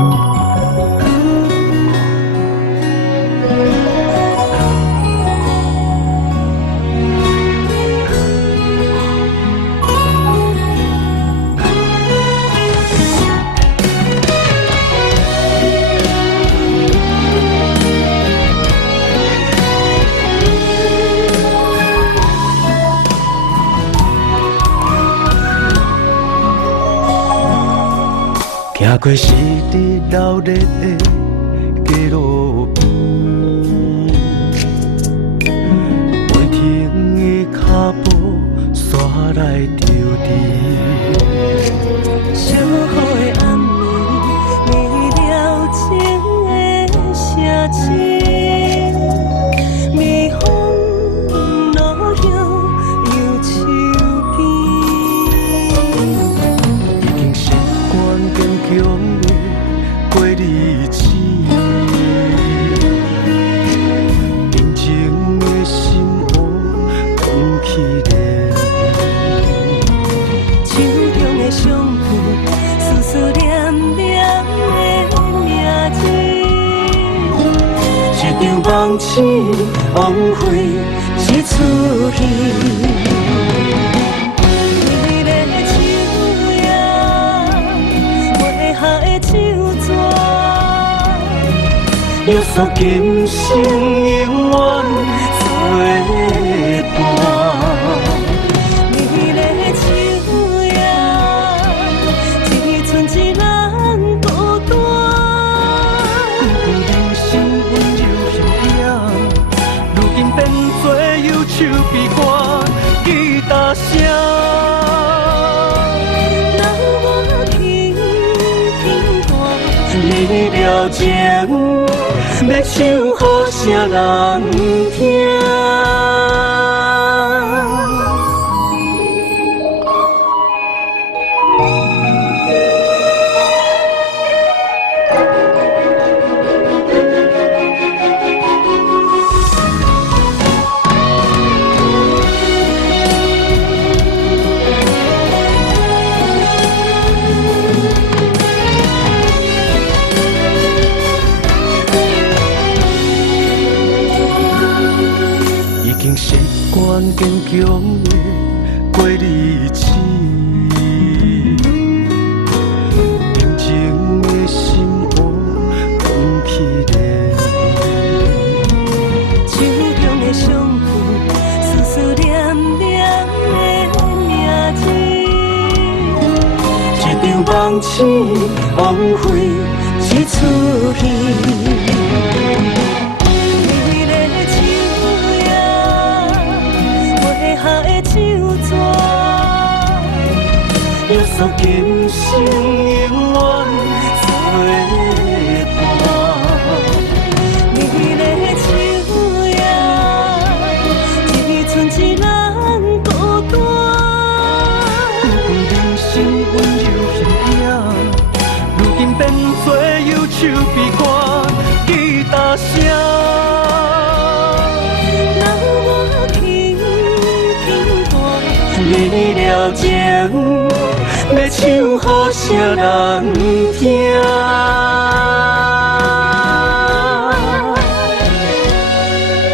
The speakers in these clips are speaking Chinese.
行过湿地热热的街路边，袂停的脚步煞来着甜。小雨的暗暝，你了情的声情，微风落叶又秋边。已经习惯坚强的过日子，真情的心湖冷起来。手中的相片，思思念念的名字，一场梦醒，枉费一出戏。你的手也，画下的手纸，约束今生永远作伴。你的手也，只剩一人孤单。久久人生温柔形影，如今变作忧愁悲歌，吉他声。让我轻轻弹，你了情，要唱给啥人听？已经习惯坚强的过日子，平静的心湖冷起来。手中的相片，思思念念的名字，一场梦醒，枉费一出戏。你的手也，画下的手纸，约束今生永远作伴。你的手也，只剩一人孤单。久久人生温柔形影，如今变作忧愁悲歌，吉他声。让我轻轻弹，你了情，要唱给啥人听？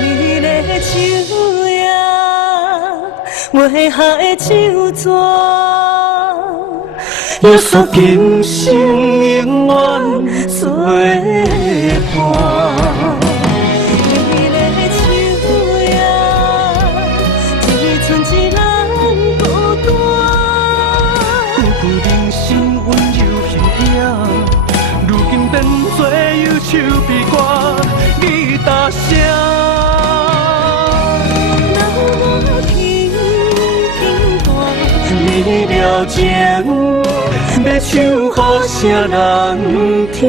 你的手也，画下的手纸，约束今生永远作伴。你的手也，只剩一人孤单。久久人生温柔形影，如今变作忧愁悲歌，吉他声。让我轻轻弹，你了情，要唱给啥人听？